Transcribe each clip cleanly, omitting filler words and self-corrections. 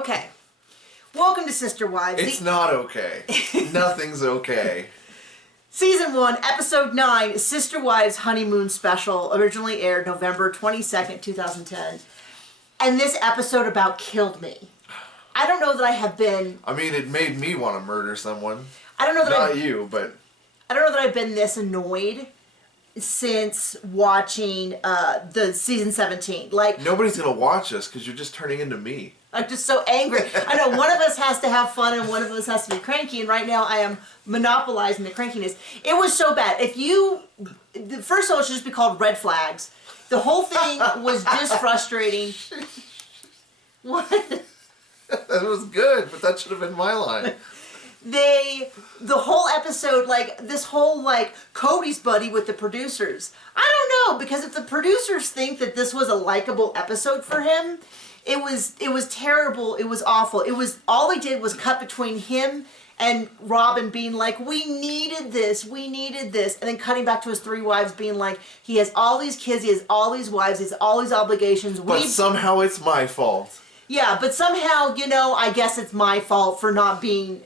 Okay. Welcome to Sister Wives. It's not okay. Nothing's okay. Season 1, Episode 9, Sister Wives Honeymoon Special, originally aired November 22nd, 2010. And this episode about killed me. I don't know that I have been... I mean, it made me want to murder someone. I don't know that Not you, but... I don't know that I've been this annoyed since watching the season 17. Like, nobody's going to watch us because you're just turning into me. I'm just so angry. I know one of us has to have fun and one of us has to be cranky, and right now I am monopolizing the crankiness. It was so bad. If you... First of all, it should just be called red flags. The whole thing was just frustrating. What? That was good, but that should have been my line. The whole episode, like, this whole, like, Cody's buddy with the producers. I don't know, because if the producers think that this was a likable episode for him, it was terrible, it was awful. It was, all they did was cut between him and Robin being like, we needed this, and then cutting back to his 3 wives being like, he has all these kids, he has all these wives, he has all these obligations. But somehow it's my fault. Yeah, but somehow, you know, I guess it's my fault for being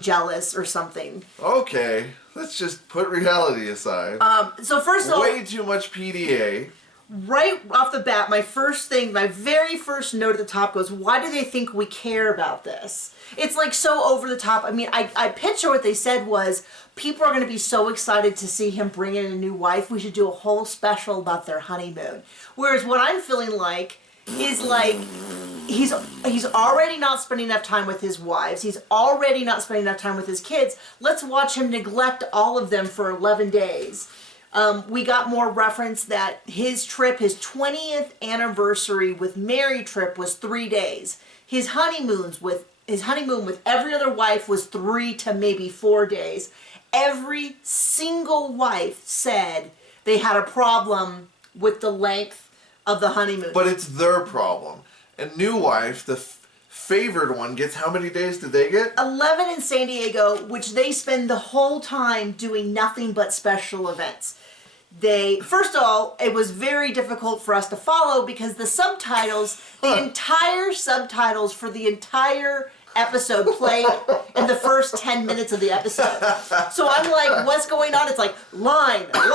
jealous or something. Okay, let's just put reality aside. So first of all... Way too much PDA. Right off the bat, my very first note at the top goes, why do they think we care about this? It's like so over the top. I mean, I picture what they said was, people are going to be so excited to see him bring in a new wife, we should do a whole special about their honeymoon. Whereas what I'm feeling like is like, he's already not spending enough time with his wives. He's already not spending enough time with his kids. Let's watch him neglect all of them for 11 days. We got more reference that his trip, his 20th anniversary with Mary trip was 3 days. His honeymoon with every other wife was 3 to maybe 4 days. Every single wife said they had a problem with the length of the honeymoon. But it's their problem. And new wife, the favored one, gets how many days did they get? 11 in San Diego, which they spend the whole time doing nothing but special events. First of all, it was very difficult for us to follow because the subtitles, the entire subtitles for the entire episode played in the first 10 minutes of the episode. So I'm like, what's going on? It's like, line. And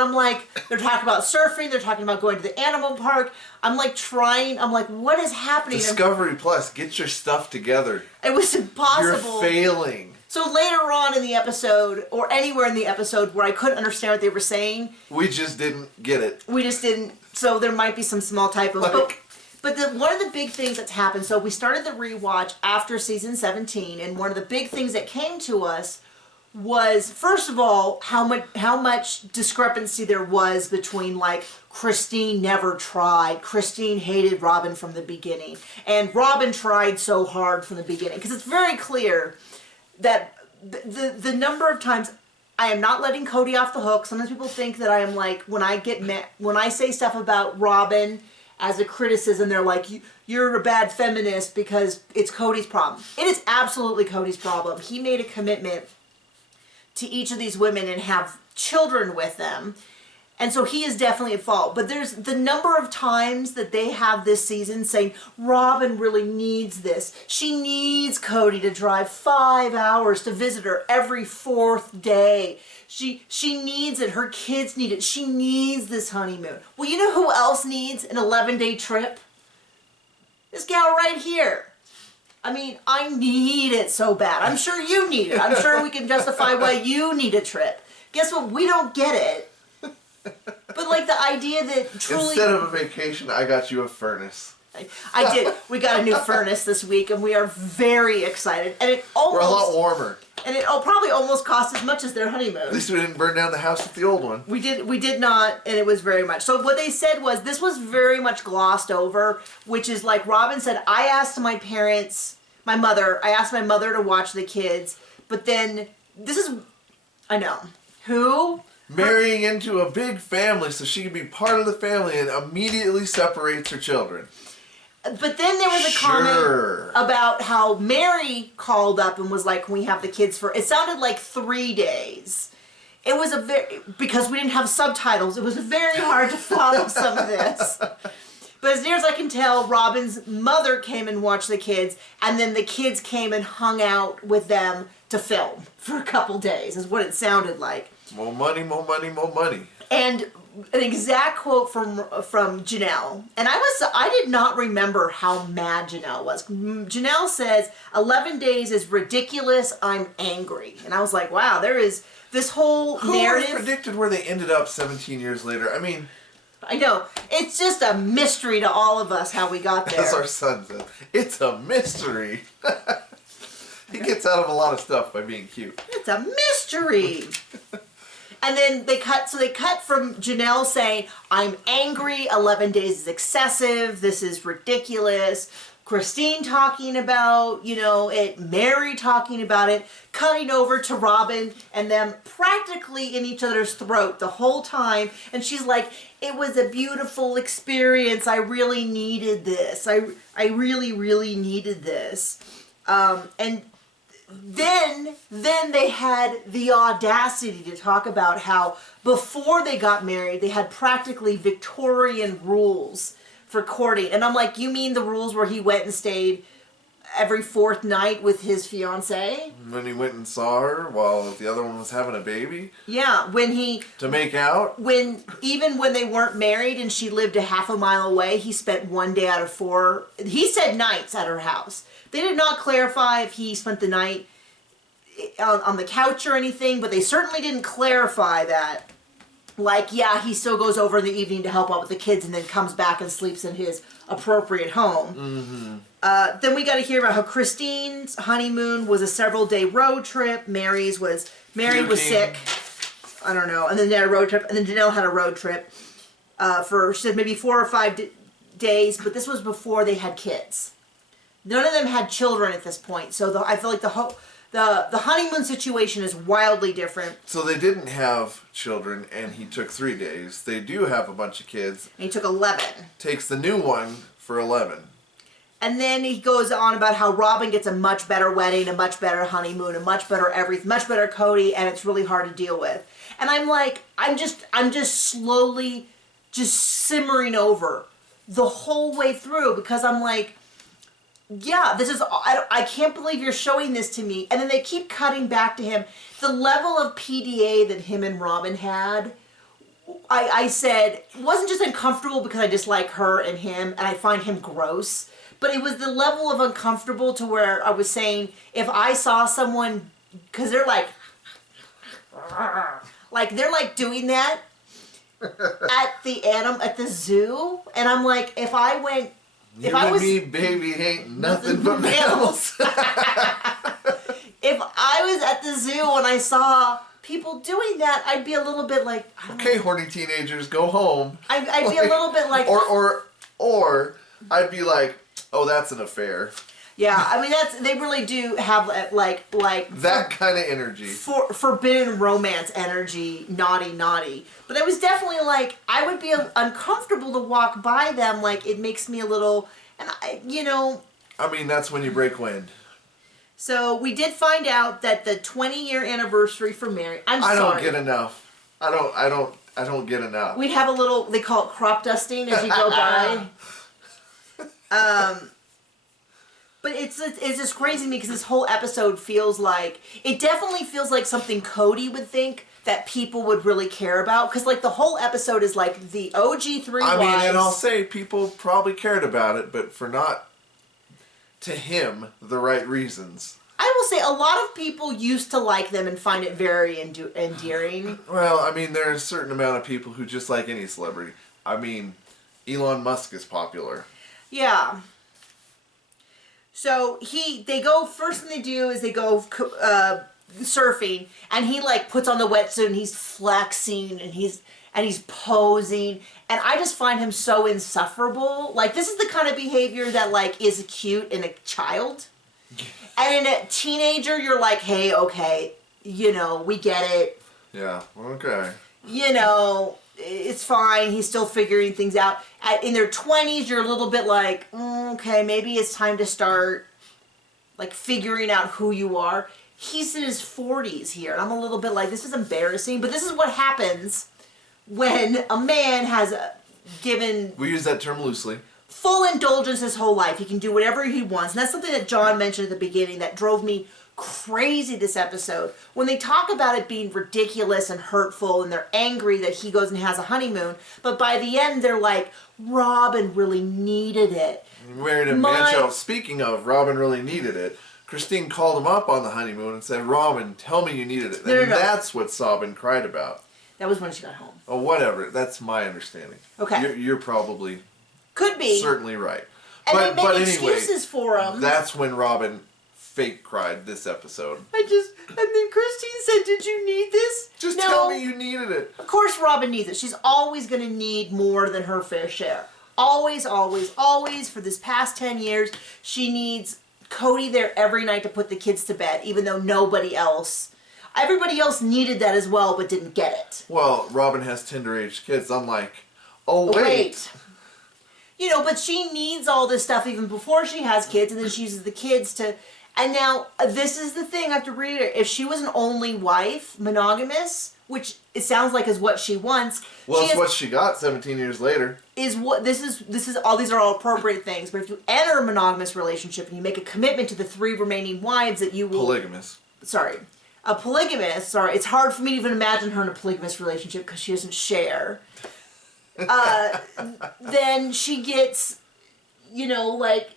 I'm like, they're talking about surfing, they're talking about going to the animal park. I'm like, what is happening? Discovery Plus, get your stuff together. It was impossible. You're failing. So later on in the episode, or anywhere in the episode where I couldn't understand what they were saying. We just didn't get it. We just didn't, so there might be some small typos. But one of the big things that's happened, so we started the rewatch after season 17, and one of the big things that came to us was, first of all, how much discrepancy there was between, like, Christine never tried, Christine hated Robin from the beginning, and Robin tried so hard from the beginning. Because it's very clear that the number of times I am not letting Cody off the hook. Sometimes people think that I am like, when I say stuff about Robin as a criticism, they're like, you're a bad feminist because it's Cody's problem. It is absolutely Cody's problem. He made a commitment to each of these women and have children with them. And so he is definitely at fault. But there's the number of times that they have this season saying, Robin really needs this. She needs Cody to drive 5 hours to visit her every 4th day. She needs it. Her kids need it. She needs this honeymoon. Well, you know who else needs an 11-day trip? This gal right here. I mean, I need it so bad. I'm sure you need it. I'm sure we can justify why you need a trip. Guess what? We don't get it. But like the idea that truly... Instead of a vacation, I got you a furnace. I did. We got a new furnace this week, and we are very excited. And it almost... We're a lot warmer. And it probably almost cost as much as their honeymoon. At least we didn't burn down the house with the old one. We did not, and it was very much. So what they said was, this was very much glossed over, which is like Robin said, I asked my mother to watch the kids, but then, I know. Who? Marrying into a big family so she can be part of the family and immediately separates her children. But then there was a comment about how Mary called up and was like, can we have the kids for, it sounded like 3 days. It was because we didn't have subtitles, it was very hard to follow some of this. But as near as I can tell, Robin's mother came and watched the kids, and then the kids came and hung out with them to film for a couple days, is what it sounded like. More money, more money, more money. And an exact quote from Janelle, and I did not remember how mad Janelle was. Janelle says, 11 days is ridiculous, I'm angry. And I was like, wow, there is this whole narrative. Who predicted where they ended up 17 years later? I mean... I know. It's just a mystery to all of us how we got there. As our son said, it's a mystery. He gets out of a lot of stuff by being cute. It's a mystery. And then they cut from Janelle saying, I'm angry, 11 days is excessive, this is ridiculous. Christine talking about, it, Mary talking about it, cutting over to Robin and them practically in each other's throat the whole time. And she's like, it was a beautiful experience. I really needed this. I really, really needed this. And then they had the audacity to talk about how before they got married, they had practically Victorian rules for courting. And I'm like, you mean the rules where he went and stayed every fourth night with his fiancée? When he went and saw her while the other one was having a baby? Yeah, to make out? Even when they weren't married and she lived a half a mile away, he spent 1 day out of 4, he said nights at her house. They did not clarify if he spent the night on the couch or anything, but they certainly didn't clarify that. Like, yeah, he still goes over in the evening to help out with the kids and then comes back and sleeps in his appropriate home. Mm-hmm. Then we got to hear about how Christine's honeymoon was a several-day road trip. Mary was sick. I don't know. And then they had a road trip. And then Janelle had a road trip for, she said, maybe 4 or 5 days. But this was before they had kids. None of them had children at this point. So I feel like the honeymoon situation is wildly different. So they didn't have children, and he took 3 days. They do have a bunch of kids. And he took 11. Takes the new one for 11. And then he goes on about how Robin gets a much better wedding, a much better honeymoon, a much better everything, much better Cody, and it's really hard to deal with. And I'm like, I'm just slowly just simmering over the whole way through, because I'm like, yeah, this is, I can't believe you're showing this to me. And then they keep cutting back to him. The level of PDA that him and Robin had, I said, wasn't just uncomfortable because I dislike her and him, and I find him gross. But it was the level of uncomfortable to where I was saying, if I saw someone, because they're like they're like doing that at the zoo, and I'm like, if I went, you and me, baby, ain't nothing but mammals. If I was at the zoo and I saw people doing that, I'd be a little bit like, okay, horny teenagers, go home. I'd be a little bit like, or I'd be like, oh, that's an affair. Yeah, I mean, they really do have like that kind of energy, forbidden romance energy, naughty. But it was definitely like, I would be uncomfortable to walk by them. Like, it makes me a little, and I mean, that's when you break wind. So we did find out that the 20-year anniversary for Mary. I don't get enough. I don't get enough. We'd have a little, they call it crop dusting as you go by. But it's just crazy to me because this whole episode definitely feels like something Cody would think that people would really care about. Because like the whole episode is like the OG 3 wives. I mean, and I'll say people probably cared about it, but for not, to him, the right reasons. I will say a lot of people used to like them and find it very endearing. Well, I mean, there's a certain amount of people who just like any celebrity. I mean, Elon Musk is popular. Yeah. So first thing they do is they go surfing, and he like puts on the wetsuit and he's flexing and he's posing, and I just find him so insufferable. Like, this is the kind of behavior that like is cute in a child, and in a teenager you're like, hey, okay, we get it. Yeah, okay. It's fine. He's still figuring things out. In their 20s, you're a little bit like, okay, maybe it's time to start, like, figuring out who you are. He's in his 40s here, and I'm a little bit like, this is embarrassing, but this is what happens when a man has given... We use that term loosely. Full indulgence his whole life. He can do whatever he wants. And that's something that John mentioned at the beginning that drove me crazy this episode. When they talk about it being ridiculous and hurtful and they're angry that he goes and has a honeymoon, but by the end they're like, Robin really needed it. Married him, Mancho. Speaking of, Robin really needed it. Christine called him up on the honeymoon and said, Robin, tell me you needed it. And that's what Sabin cried about. That was when she got home. Oh, whatever. That's my understanding. Okay. You're probably... Could be. Certainly right. And they made excuses for him. That's when Robin fake cried this episode. And then Christine said, did you need this? Just tell me you needed it. Of course Robin needs it. She's always going to need more than her fair share. Always, always, always. For this past 10 years, she needs Cody there every night to put the kids to bed, even though everybody else needed that as well, but didn't get it. Well, Robin has tender-aged kids, unlike... Oh, wait. You know, but she needs all this stuff even before she has kids, and then she uses the kids to... And now, this is the thing I have to read it. If she was an only wife, monogamous, which it sounds like is what she wants... Well, it's what she got 17 years later. This is all, these are all appropriate things, but if you enter a monogamous relationship and you make a commitment to the 3 remaining wives that you will... Polygamous. Sorry. A polygamist, sorry, it's hard for me to even imagine her in a polygamous relationship because she doesn't share... then she gets, you know, like,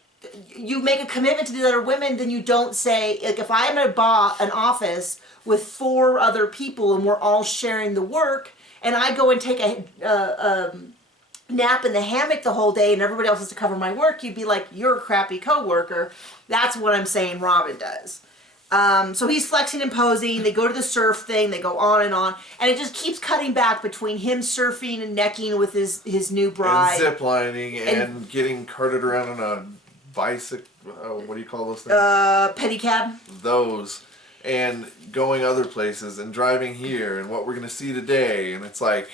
you make a commitment to the other women, then you don't say, like, if I'm in an office with 4 other people and we're all sharing the work, and I go and take a nap in the hammock the whole day and everybody else has to cover my work, you'd be like, you're a crappy coworker. That's what I'm saying Robin does. So he's flexing and posing, they go to the surf thing, they go on, and it just keeps cutting back between him surfing and necking with his new bride. And ziplining and getting carted around on a bicycle, what do you call those things? Pedicab. Those. And going other places and driving here and what we're going to see today, and it's like,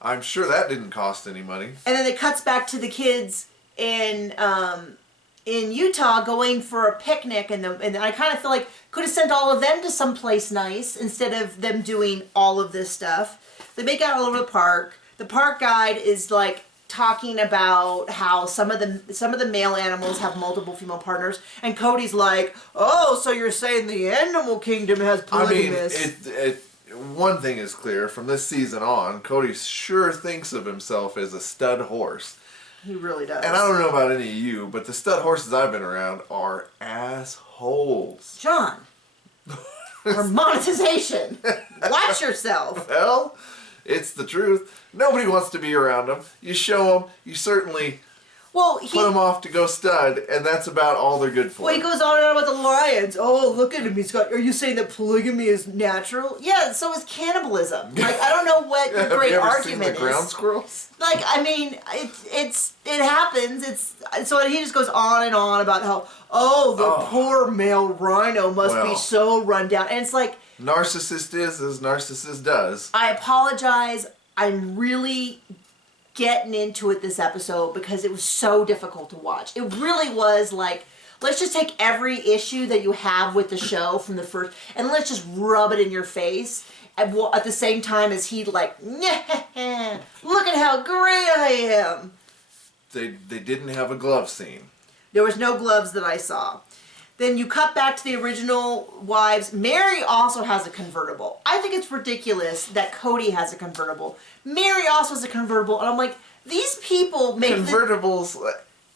I'm sure that didn't cost any money. And then it cuts back to the kids in Utah going for a picnic, and I kind of feel like could have sent all of them to someplace nice instead of them doing all of this stuff. They make out all over the park. The park guide is like talking about how some of the male animals have multiple female partners, and Cody's like, "Oh, so you're saying the animal kingdom has polygamists?" I mean, one thing is clear from this season on: Cody sure thinks of himself as a stud horse. He really does. And I don't know about any of you, but the stud horses I've been around are assholes. John. Or monetization. Watch yourself. Well, it's the truth. Nobody wants to be around them. You show them, you certainly put them off to go stud, and that's about all they're good for. Well, he goes on and on about the lions. Oh, look at him. Are you saying that polygamy is natural? Yeah, so is cannibalism. Like, I don't know what your great argument is. Have you ever seen the ground squirrels? Like, I mean, it happens. So he just goes on and on about how, the poor male rhino must be so run down. And it's like... Narcissist is as narcissist does. I apologize. I'm really getting into it this episode because it was so difficult to watch. It really was like, let's just take every issue that you have with the show from the first, and let's just rub it in your face. At the same time as he like, look at how great I am. They didn't have a glove scene. There was no gloves that I saw. Then you cut back to the original wives. Mary also has a convertible. I think it's ridiculous that Cody has a convertible. Mary also has a convertible. And I'm like, these people make... Convertibles.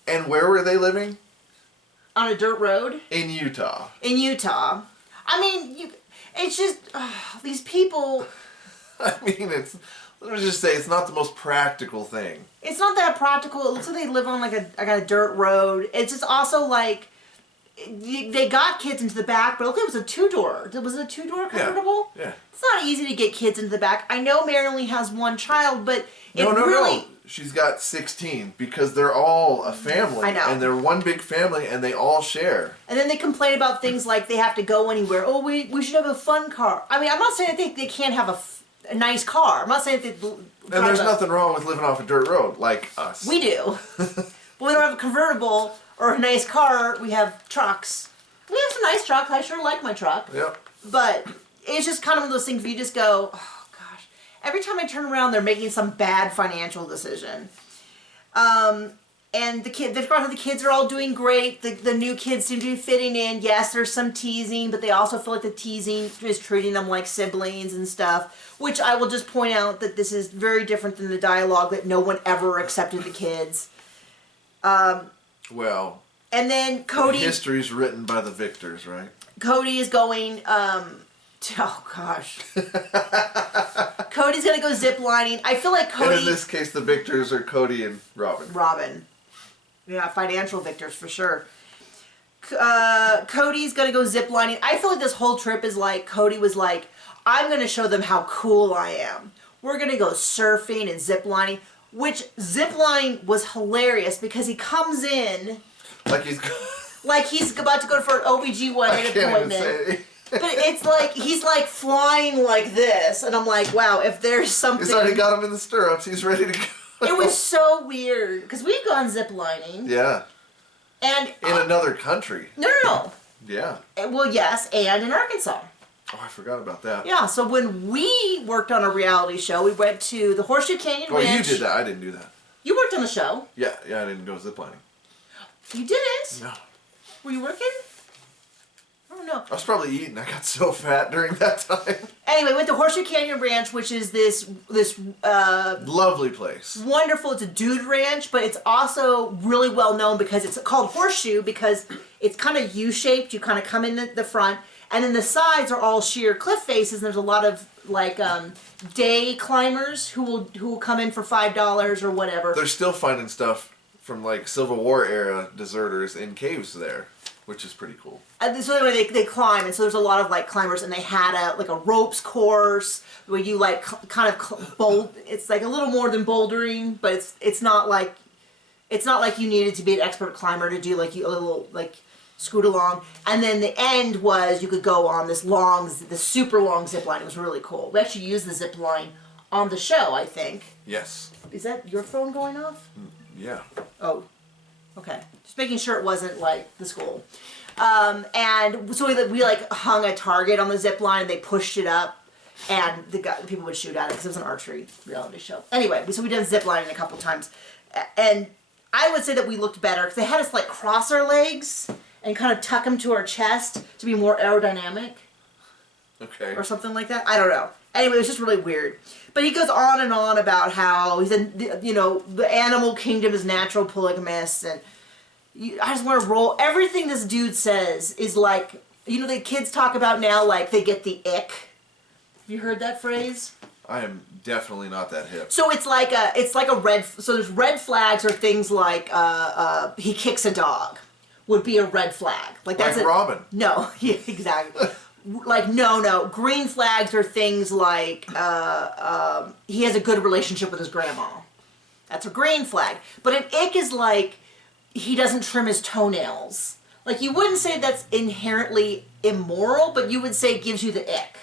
And where were they living? On a dirt road. In Utah. In Utah. I mean, it's just... these people... I mean, let me just say, it's not the most practical thing. It's not that practical. It looks like they live on like a dirt road. It's just also like... They got kids into the back, but it was a 2-door. Was it a 2-door convertible? Yeah. It's not easy to get kids into the back. I know Mary only has 1 child, but No. She's got 16 because they're all a family. I know. And they're one big family and they all share. And then they complain about things like they have to go anywhere. Oh, we should have a fun car. I mean, I'm not saying that they can't have a nice car. I'm not saying that they... And there's nothing wrong with living off a dirt road, like us. We do. But we don't have a convertible or a nice car. We have trucks. We have some nice trucks. I sure like my truck. Yep. But it's just kind of one of those things where you just go, oh gosh. every time I turn around, they're making some bad financial decision. And the kids are all doing great. The new kids seem to be fitting in. Yes, there's some teasing, but they also feel like the teasing is treating them like siblings and stuff. Which I will just point out that this is very different than the dialogue that no one ever accepted the kids. Well. And then Cody. History's written by the victors, right? Cody is going. Oh gosh. Cody's gonna go ziplining. I feel like Cody. And in this case, the victors are Cody and Robin. Robin. Yeah, financial victors for sure. Cody's gonna go ziplining. I feel like this whole trip is like Cody was like, I'm gonna show them how cool I am. We're gonna go surfing and ziplining. Which ziplining was hilarious because he comes in like he's about to go for an OBGYN appointment. But it's like he's like flying like this, and I'm like, wow, if there's something. He's already got him in the stirrups. He's ready to go. It was so weird because we've gone ziplining. Yeah. And in another country. No. Yeah. Well, yes, and in Arkansas. Oh, I forgot about that. Yeah. So when we worked on a reality show, we went to the Horseshoe Canyon Ranch. Oh, you did that. I didn't do that. You worked on the show. Yeah. I didn't go ziplining. You didn't? No. Were you working? I don't know. I was probably eating. I got so fat during that time. Anyway, we went to Horseshoe Canyon Ranch, which is this lovely place. Wonderful. It's a dude ranch, but it's also really well known because it's called Horseshoe because it's kind of U-shaped. You kind of come in the front, and then the sides are all sheer cliff faces. And there's a lot of like day climbers who will come in for $5 or whatever. They're still finding stuff from like Civil War era deserters in caves there, which is pretty cool. So anyway, they climb, and so there's a lot of like climbers, and they had a ropes course where you like kind of it's like a little more than bouldering, but it's not like you needed to be an expert climber to do like a little like scoot along. And then the end was you could go on this super long zip line. It was really cool. We actually used the zip line on the show, I think. Yes. Is that your phone going off? Yeah. Oh. Okay. Just making sure it wasn't like the school. And so we like hung a target on the zip line and they pushed it up and the people would shoot at it because it was an archery reality show. Anyway, so we done zip lining a couple times. And I would say that we looked better because they had us like cross our legs and kind of tuck them to our chest to be more aerodynamic. Okay. Or something like that. I don't know. Anyway, it was just really weird. But he goes on and on about how he's the animal kingdom is natural polygamous, and I just want to roll. Everything this dude says is like, the kids talk about now, like they get the ick. Have you heard that phrase? I am definitely not that hip. So it's like a red. So there's red flags or things like he kicks a dog would be a red flag. Like that's like Robin. No, yeah, exactly. Like no. Green flags are things like he has a good relationship with his grandma. That's a green flag. But an ick is like he doesn't trim his toenails. Like you wouldn't say that's inherently immoral, but you would say it gives you the ick.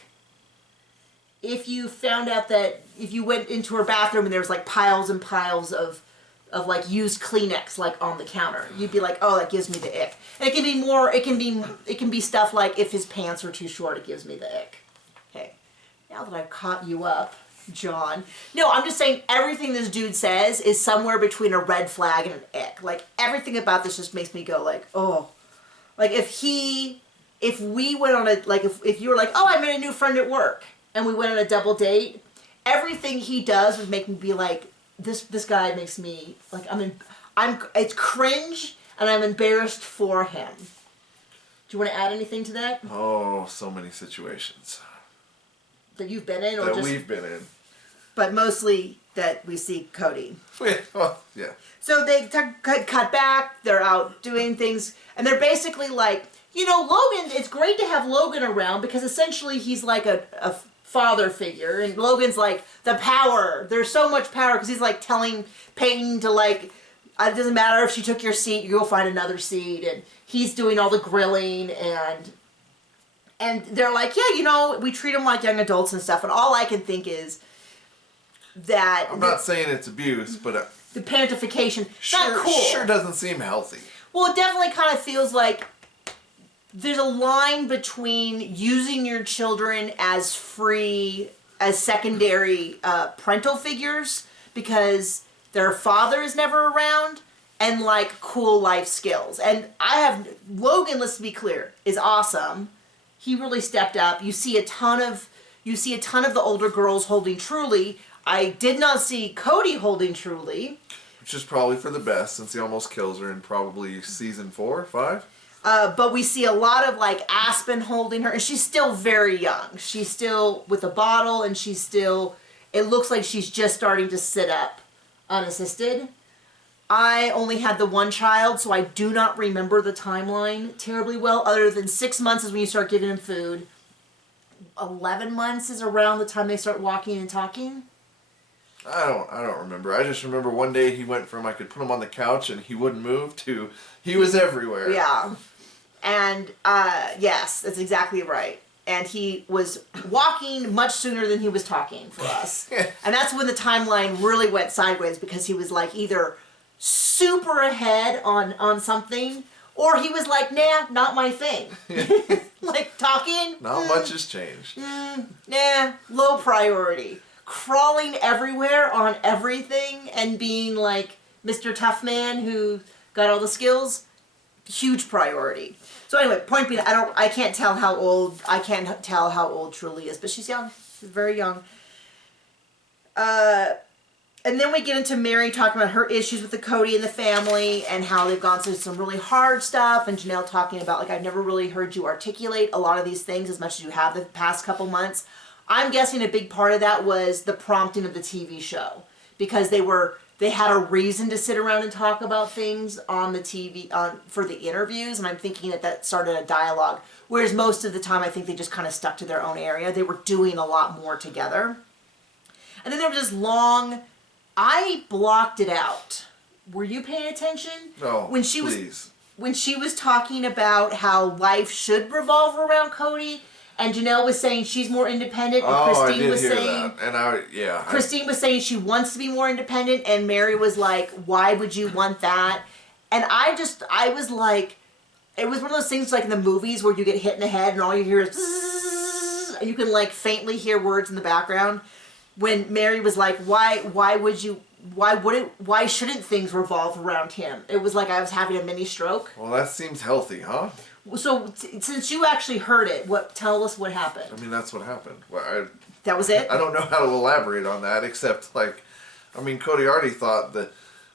If you found out that if you went into her bathroom and there was like piles and piles of like used Kleenex like on the counter, you'd be like, oh, that gives me the ick. And it can be more. It can be stuff like if his pants are too short, it gives me the ick. Okay, now that I've caught you up, John. No, I'm just saying everything this dude says is somewhere between a red flag and an ick. Like everything about this just makes me go like, oh, like if we went on a like if you were like, oh, I made a new friend at work and we went on a double date, everything he does would make me be like, this guy makes me like it's cringe and I'm embarrassed for him. Do you want to add anything to that? Oh, so many situations that you've been in, or that just we've been in, but mostly that we see Cody. Well, yeah. So they cut back. They're out doing things, and they're basically like, Logan. It's great to have Logan around because essentially he's like a father figure, and Logan's like the power. There's so much power because he's like telling Peyton to like, it doesn't matter if she took your seat, you'll find another seat, and he's doing all the grilling, and they're like, yeah, we treat them like young adults and stuff, and all I can think is that I'm not saying it's abuse, but the parentification, sure, not cool. Sure doesn't seem healthy. Well, it definitely kind of feels like there's a line between using your children as free as secondary parental figures because their father is never around, and like cool life skills. And Logan, let's be clear, is awesome. He really stepped up. You see a ton of the older girls holding Truly. I did not see Cody holding Truly. Which is probably for the best, since he almost kills her in probably season 4, 5. But we see a lot of like Aspen holding her, and she's still very young. She's still with a bottle, and it looks like she's just starting to sit up unassisted. I only had the one child, so I do not remember the timeline terribly well, other than 6 months is when you start giving him food. 11 months is around the time they start walking and talking. I don't remember. I just remember one day he went from I could put him on the couch and he wouldn't move to he was everywhere. Yeah. And yes, that's exactly right. And he was walking much sooner than he was talking for us. And that's when the timeline really went sideways, because he was like either super ahead on something, or he was like, nah, not my thing. Like talking. Not much has changed. Nah, low priority. Crawling everywhere on everything and being like Mr. Tough Man who got all the skills, huge priority. So anyway, point being, I can't tell how old Truly is, but she's young. She's very young. And then we get into Mary talking about her issues with the Cody and the family and how they've gone through some really hard stuff, and Janelle talking about, like, I've never really heard you articulate a lot of these things as much as you have the past couple months. I'm guessing a big part of that was the prompting of the TV show, because they had a reason to sit around and talk about things on the TV for the interviews, and I'm thinking that started a dialogue, whereas most of the time I think they just kind of stuck to their own area. They were doing a lot more together. And then there was this long... I blocked it out. Were you paying attention? No, when she was talking about how life should revolve around Cody, and Janelle was saying she's more independent, and Christine was saying that. Christine was saying she wants to be more independent, and Mary was like, "Why would you want that?" And I was like, it was one of those things like in the movies where you get hit in the head and all you hear is bzzz, and you can like faintly hear words in the background. When Mary was like, why shouldn't things revolve around him? It was like I was having a mini stroke. Well, that seems healthy, huh? So, since you actually heard it, tell us what happened. I mean, that's what happened. That was it? I don't know how to elaborate on that, except, like, I mean, Cody already thought the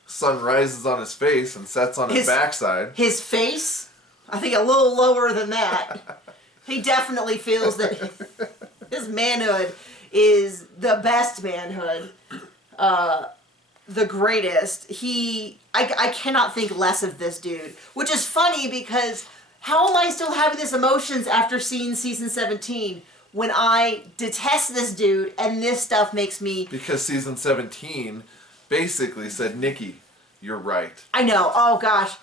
sun rises on his face and sets on his backside. His face? I think a little lower than that. He definitely feels that his manhood is the best manhood, the greatest. I cannot think less of this dude, which is funny because how am I still having these emotions after seeing season 17 when I detest this dude and this stuff makes me... Because season 17 basically said, Nikki, you're right. I know, oh gosh.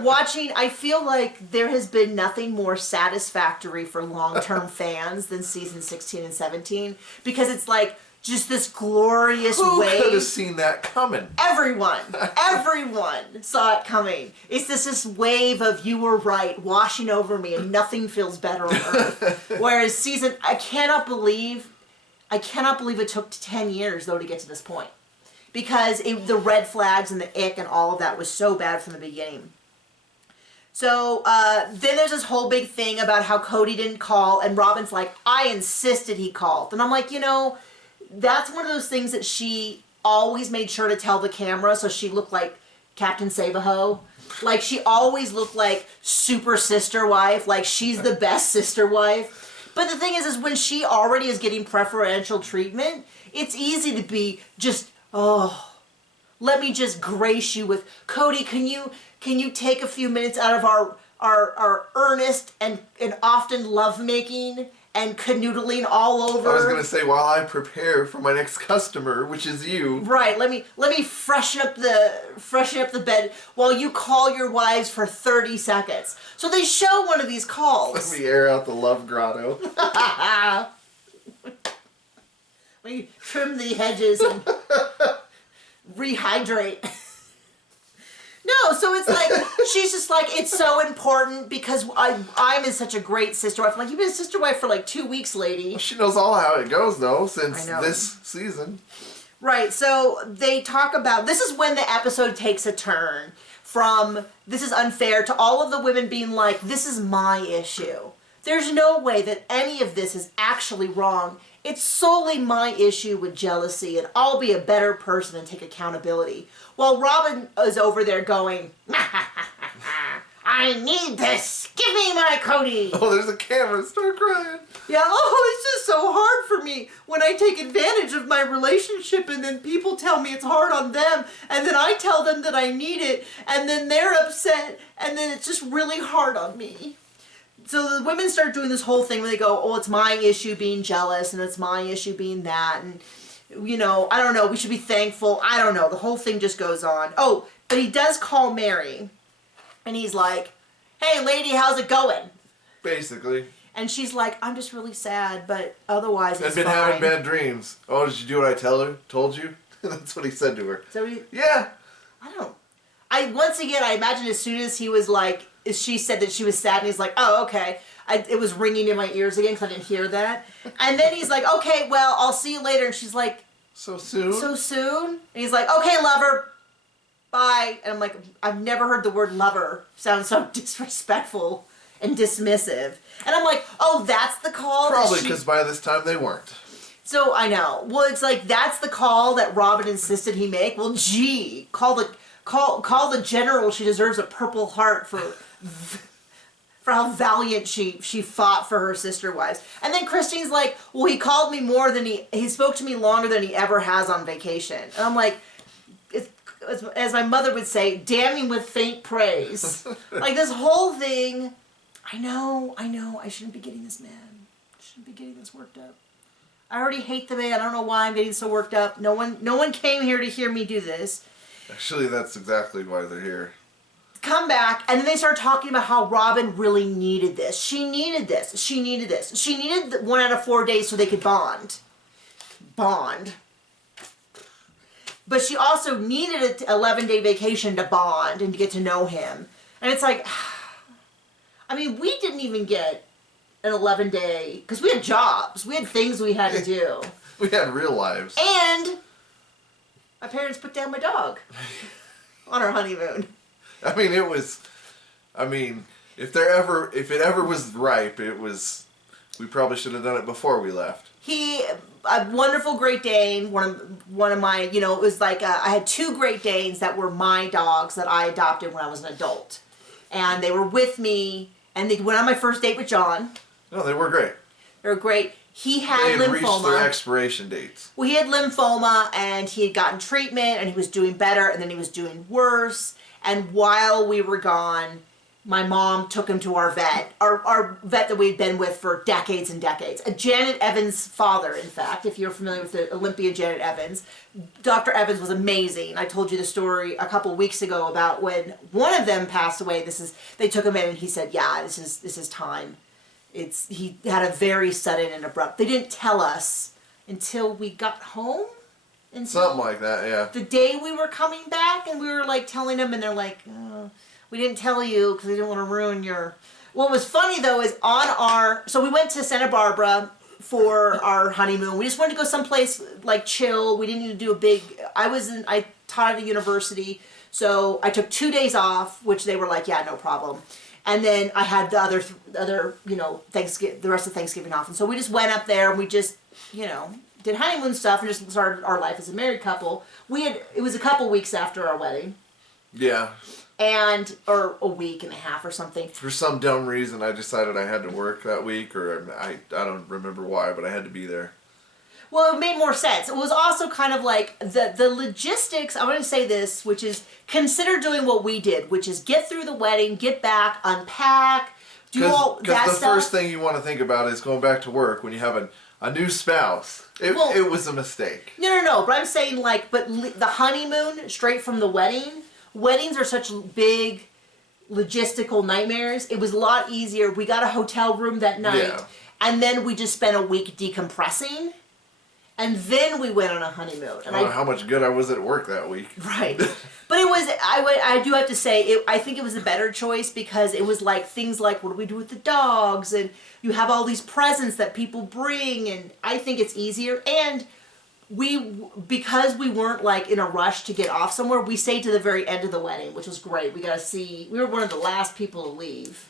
Watching, I feel like there has been nothing more satisfactory for long-term fans than season 16 and 17, because it's like just this glorious wave. Who could have seen that coming? Everyone saw it coming. It's this wave of you were right washing over me, and nothing feels better on earth. Whereas I cannot believe it took 10 years though to get to this point. Because the red flags and the ick and all of that was so bad from the beginning. So then there's this whole big thing about how Cody didn't call, and Robin's like, I insisted he called. And I'm like, that's one of those things that she always made sure to tell the camera, so she looked like Captain Sabaho. Like, she always looked like super sister wife, like she's the best sister wife. But the thing is when she already is getting preferential treatment, it's easy to be just... Oh, let me just grace you with, Cody, can you take a few minutes out of our earnest and often lovemaking and canoodling all over? I was going to say, while I prepare for my next customer, which is you. Right, let me freshen up the bed while you call your wives for 30 seconds. So they show one of these calls. Let me air out the love grotto. We trim the hedges and rehydrate. No, so it's like, she's just like, it's so important because I'm in such a great sister wife. I'm like, you've been a sister wife for like 2 weeks, lady. Well, she knows all how it goes, though, since this season. Right, so they talk about, this is when the episode takes a turn from, this is unfair, to all of the women being like, this is my issue. There's no way that any of this is actually wrong. It's solely my issue with jealousy, and I'll be a better person and take accountability. While Robin is over there going, I need this. Give me my Cody. Oh, there's a camera. Start crying. Yeah, oh, it's just so hard for me when I take advantage of my relationship and then people tell me it's hard on them and then I tell them that I need it and then they're upset and then it's just really hard on me. So the women start doing this whole thing where they go, oh, it's my issue being jealous and it's my issue being that, and you know, I don't know, we should be thankful. I don't know. The whole thing just goes on. Oh, but he does call Mary and he's like, hey lady, how's it going? Basically. And she's like, I'm just really sad, but otherwise it's fine. I've been having bad dreams. Oh, did you do what I told you? That's what he said to her. So yeah. Once again, I imagine as soon as he was like, she said that she was sad, and he's like, oh, okay. It was ringing in my ears again because I didn't hear that. And then he's like, okay, well, I'll see you later. And she's like, so soon? So soon? And he's like, okay, lover. Bye. And I'm like, I've never heard the word lover sound so disrespectful and dismissive. And I'm like, oh, that's the call? Probably because by this time they weren't. So, I know. Well, it's like, that's the call that Robin insisted he make? Well, gee, call the general. She deserves a Purple Heart for how valiant she fought for her sister wives. And then Christine's like, well, he called me more than he spoke to me longer than he ever has on vacation. And I'm like, as my mother would say, damning with faint praise. Like this whole thing, I know, I shouldn't be getting this mad. I shouldn't be getting this worked up. I already hate the man. I don't know why I'm getting so worked up. No one came here to hear me do this. Actually, that's exactly why they're here. Come back, and then they start talking about how Robin really needed this. She needed this. She needed this. She needed 1 out of 4 days so they could bond. But she also needed an 11-day vacation to bond and to get to know him. And it's like, I mean, we didn't even get an 11-day, because we had jobs. We had things we had to do. We had real lives. And my parents put down my dog on our honeymoon. I mean, if it ever was ripe, we probably should have done it before we left. A wonderful Great Dane, one of my, it was like, I had 2 Great Danes that were my dogs that I adopted when I was an adult. And they were with me, and they went on my first date with John. No, they were great. They were great. He had lymphoma. They had reached their expiration dates. Well, he had lymphoma, and he had gotten treatment, and he was doing better, and then he was doing worse. And while we were gone, my mom took him to our vet, our vet that we'd been with for decades and decades. Janet Evans' father, in fact, if you're familiar with the Olympian Janet Evans. Dr. Evans was amazing. I told you the story a couple weeks ago about when one of them passed away. They took him in and he said, yeah, this is time. He had a very sudden and abrupt. They didn't tell us until we got home. Something like that, yeah. The day we were coming back, and we were like telling them, and they're like, we didn't tell you because we didn't want to ruin your... What was funny though is so we went to Santa Barbara for our honeymoon. We just wanted to go someplace like chill. We didn't need to do a big... I taught at a university, so I took 2 days off, which they were like, yeah, no problem. And then I had the other Thanksgiving, the rest of Thanksgiving off. And so we just went up there and we just, did honeymoon stuff and just started our life as a married couple. It was a couple weeks after our wedding. Yeah. Or a week and a half or something. For some dumb reason, I decided I had to work that week, or I don't remember why, but I had to be there. Well, it made more sense. It was also kind of like the logistics, I want to say this, which is consider doing what we did, which is get through the wedding, get back, unpack, do all that stuff. Because the first thing you want to think about is going back to work when you have a new spouse. It was a mistake. No. But I'm saying the honeymoon, straight from the wedding, weddings are such big logistical nightmares. It was a lot easier. We got a hotel room that night, and then we just spent a week decompressing. And then we went on a honeymoon. And I don't know how much good I was at work that week. Right. But it was, I do have to say, I think it was a better choice because it was like things like, what do we do with the dogs? And you have all these presents that people bring, and I think it's easier. And because we weren't like in a rush to get off somewhere, we stayed to the very end of the wedding, which was great. We were one of the last people to leave.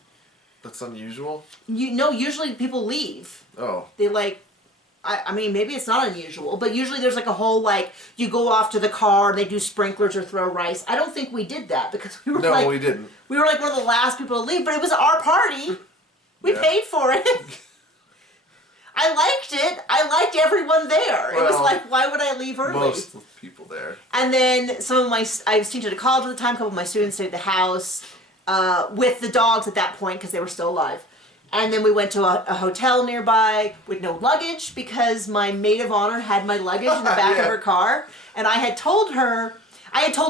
That's unusual? No, usually people leave. Oh. They like, I mean, maybe it's not unusual, but usually there's like a whole, like, you go off to the car and they do sprinklers or throw rice. I don't think we did that because we were No, we didn't. We were like one of the last people to leave, but it was our party. We paid for it. I liked it. I liked everyone there. Well, it was like, why would I leave early? Most of the people there. And then I was teaching at a college at the time, a couple of my students stayed at the house with the dogs at that point because they were still alive. And then we went to a hotel nearby with no luggage because my maid of honor had my luggage in the back of her car. And I had told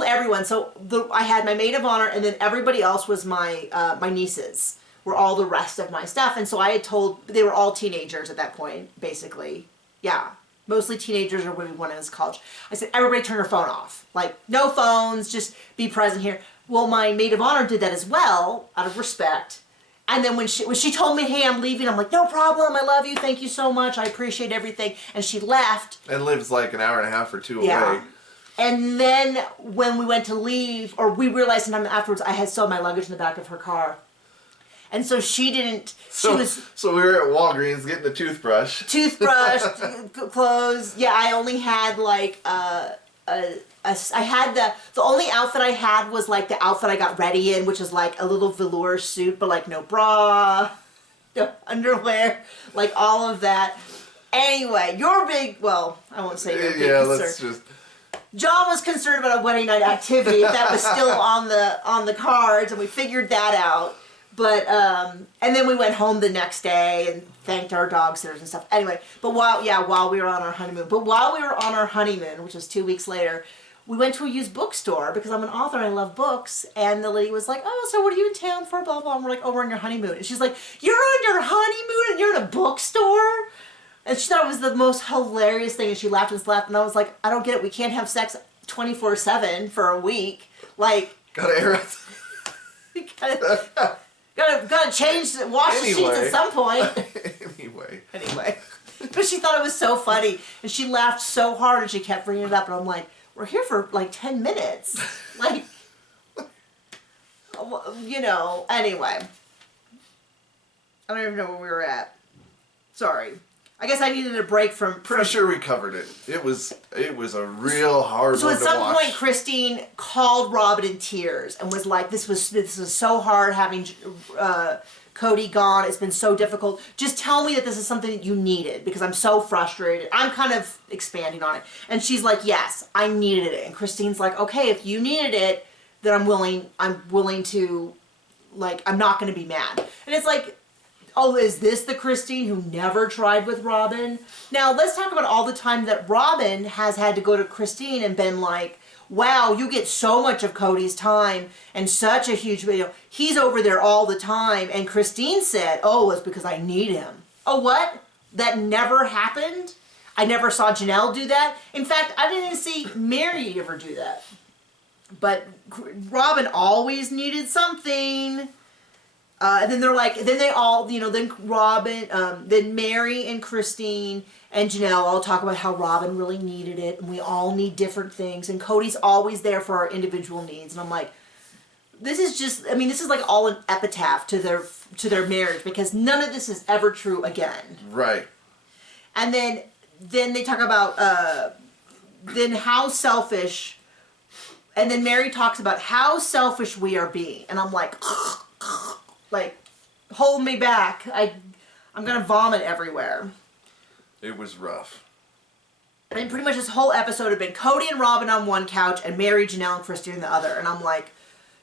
everyone, so I had my maid of honor and then everybody else was my nieces, were all the rest of my stuff. And so I had told, they were all teenagers at that point, basically. Yeah, mostly teenagers or when we went into college. I said, everybody turn your phone off. Like, no phones, just be present here. Well, my maid of honor did that as well, out of respect. And then when she told me, hey, I'm leaving, I'm like, no problem, I love you, thank you so much, I appreciate everything. And she left. And lives like an hour and a half or two yeah. away. And then when we went to leave, or we realized sometime afterwards, I had still my luggage in the back of her car. And so she didn't, So we were at Walgreens getting a toothbrush. Toothbrush, clothes. Yeah, I only had like I had the only outfit I had was like the outfit I got ready in, which is like a little velour suit, but like no bra, no underwear, like all of that. Anyway, well, I won't say your big concern. Let's just. John was concerned about a wedding night activity if that was still on the cards, and we figured that out. But and then we went home the next day and thanked our dog sitters and stuff. Anyway, but while we were on our honeymoon, which was 2 weeks later, we went to a used bookstore because I'm an author and I love books. And the lady was like, "Oh, so what are you in town for?" Blah blah. And we're like, "Oh, we're on your honeymoon." And she's like, "You're on your honeymoon and you're in a bookstore?" And she thought it was the most hilarious thing, and she laughed and laughed. And I was like, "I don't get it. We can't have sex 24/7 for a week. Like, gotta air it. Gotta change, wash the sheets at some point. Anyway. But she thought it was so funny. And she laughed so hard and she kept bringing it up. And I'm like, we're here for like 10 minutes. Like, anyway. I don't even know where we were at. Sorry. I guess I needed a break from... Pretty sure we covered it. It was a real hard one to watch. So at some point, Christine called Robin in tears and was like, this was so hard having Cody gone. It's been so difficult. Just tell me that this is something that you needed because I'm so frustrated. I'm kind of expanding on it. And she's like, yes, I needed it. And Christine's like, okay, if you needed it, then I'm willing to, like, I'm not going to be mad. And it's like... Oh, is this the Christine who never tried with Robin? Now, let's talk about all the time that Robin has had to go to Christine and been like, wow, you get so much of Cody's time and such a huge video. He's over there all the time. And Christine said, oh, it's because I need him. Oh, what? That never happened? I never saw Janelle do that. In fact, I didn't even see Mary ever do that. But Robin always needed something. And then they're like, then they all, then Robin, then Mary and Christine and Janelle all talk about how Robin really needed it, and we all need different things, and Cody's always there for our individual needs. And I'm like, this is like all an epitaph to their marriage because none of this is ever true again. Right. And then they talk about then how selfish, and then Mary talks about how selfish we are being, and I'm like. Like, hold me back. I'm gonna vomit everywhere. It was rough. And pretty much this whole episode had been Cody and Robin on one couch and Mary, Janelle, and Christy on the other. And I'm like,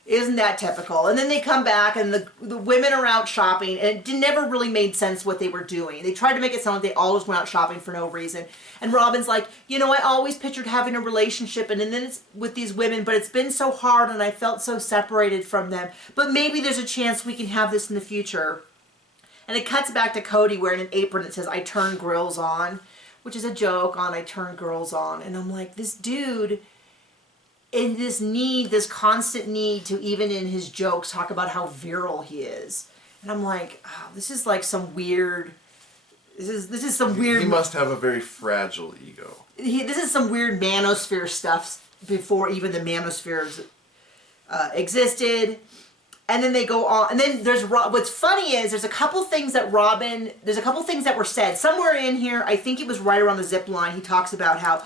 isn't that typical? And then they come back and the women are out shopping, and it never really made sense what they were doing. They tried to make it sound like they all just went out shopping for no reason. And Robin's like, I always pictured having a relationship and then it's with these women, but it's been so hard and I felt so separated from them. But maybe there's a chance we can have this in the future. And it cuts back to Cody wearing an apron that says, I turn grills on, which is a joke on I Turn Girls On. And I'm like, this dude, in this need, this constant need to, even in his jokes, talk about how virile he is. And I'm like, oh, this is like some weird... This is some weird... He must have a very fragile ego. This is some weird manosphere stuff before even the manospheres existed. And then they go on, and then there's, what's funny is there's a couple things that were said. Somewhere in here, I think it was right around the zip line, he talks about how,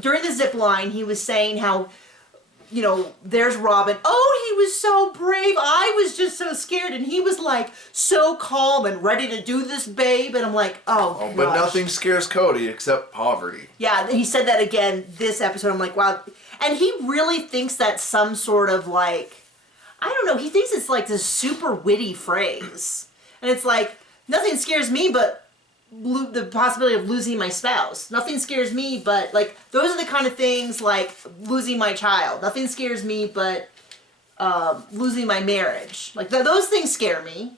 during the zip line, he was saying how, you know, there's Robin. Oh, he was so brave. I was just so scared. And he was like so calm and ready to do this, babe. And I'm like, oh but nothing scares Cody except poverty. Yeah, he said that again this episode. I'm like, wow. And he really thinks that's some sort of like, I don't know, he thinks it's like this super witty phrase. And it's like, nothing scares me but the possibility of losing my spouse. Nothing scares me but, like, those are the kind of things like losing my child. Nothing scares me but losing my marriage. Like, those things scare me.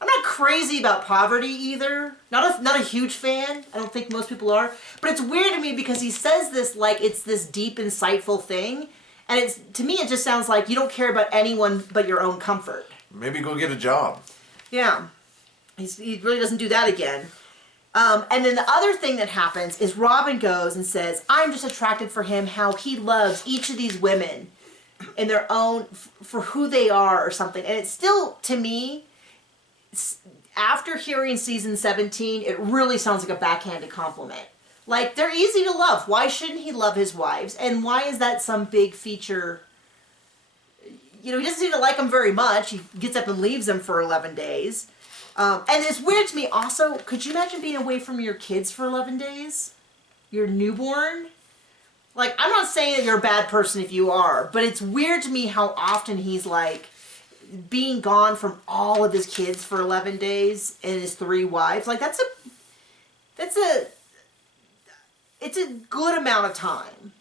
I'm not crazy about poverty either. Not a huge fan. I don't think most people are. But it's weird to me because he says this like it's this deep, insightful thing. And to me, it just sounds like you don't care about anyone but your own comfort. Maybe go get a job. Yeah. He really doesn't do that again. And then the other thing that happens is Robin goes and says, I'm just attracted for him, how he loves each of these women in their own, for who they are or something. And it's still, to me, after hearing season 17, it really sounds like a backhanded compliment. Like, they're easy to love. Why shouldn't he love his wives? And why is that some big feature? You know, he doesn't seem to like them very much. He gets up and leaves them for 11 days. And it's weird to me also, could you imagine being away from your kids for 11 days? Your newborn? Like, I'm not saying that you're a bad person if you are, but it's weird to me how often he's like being gone from all of his kids for 11 days and his 3 wives. Like, it's a good amount of time,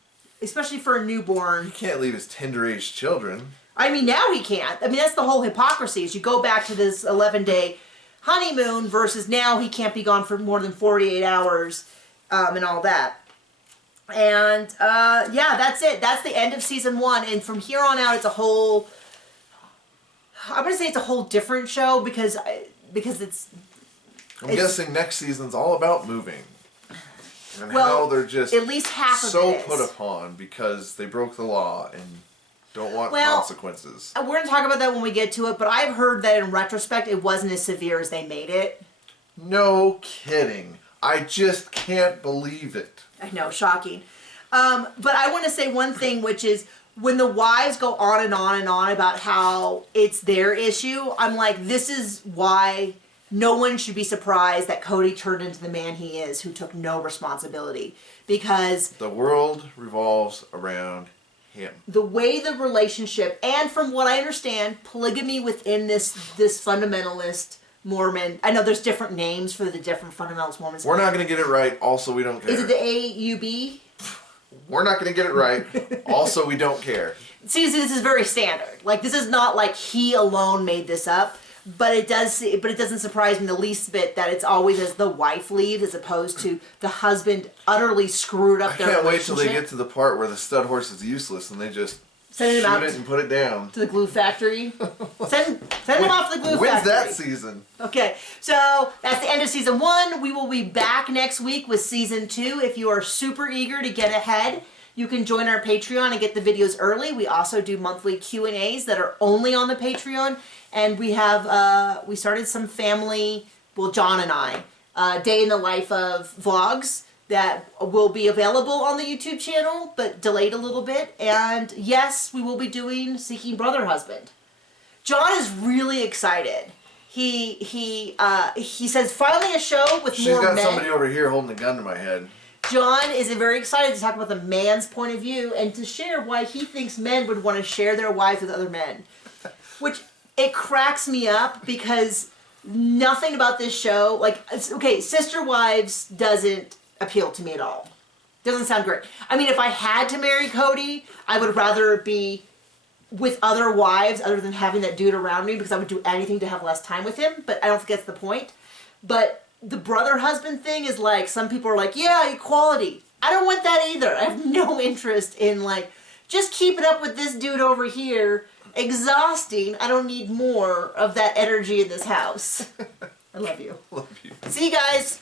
especially for a newborn. He can't leave his tender-aged children. I mean, now he can't. I mean, that's the whole hypocrisy, is you go back to this 11-day honeymoon versus now he can't be gone for more than 48 hours and all that. And, yeah, that's it. That's the end of season 1. And from here on out, it's a whole... I'm going to say it's a whole different show because it's... I'm guessing next season's all about moving. And how they're just at least half of so it is. put upon because they broke the law and don't want consequences. We're going to talk about that when we get to it, but I've heard that in retrospect it wasn't as severe as they made it. No kidding. I just can't believe it. I know, shocking. But I want to say one thing, which is when the wives go on and on and on about how it's their issue, I'm like, this is why no one should be surprised that Cody turned into the man he is, who took no responsibility. Because the world revolves around him. The way the relationship, and from what I understand, polygamy within this fundamentalist Mormon, I know there's different names for the different fundamentalist Mormons. We're not going to get it right, also we don't care. Is it the AUB? We're not going to get it right, also we don't care. See, this is very standard. Like, this is not like he alone made this up. But it doesn't surprise me the least bit that it's always as the wife leaves as opposed to the husband utterly screwed up their relationship. I can't wait till they get to the part where the stud horse is useless and they just shoot it and put it down. To the glue factory. Send him off to the glue factory. When's that season? Okay, so that's the end of season 1. We will be back next week with season 2. If you are super eager to get ahead, you can join our Patreon and get the videos early. We also do monthly Q&As that are only on the Patreon. And we have, we started some family, well, John and I, day in the life of vlogs that will be available on the YouTube channel, but delayed a little bit. And yes, we will be doing Seeking Brother Husband. John is really excited. He says, finally a show with more men. She's got somebody over here holding a gun to my head. John is very excited to talk about the man's point of view and to share why he thinks men would want to share their wives with other men. Which... it cracks me up because nothing about this show, like, okay, Sister Wives doesn't appeal to me at all. Doesn't sound great. I mean, if I had to marry Cody, I would rather be with other wives other than having that dude around me because I would do anything to have less time with him, but I don't think that's the point. But the brother-husband thing is like, some people are like, yeah, equality. I don't want that either. I have no interest in like, just keep it up with this dude over here. Exhausting. I don't need more of that energy in this house. I love you. Love you. See you guys.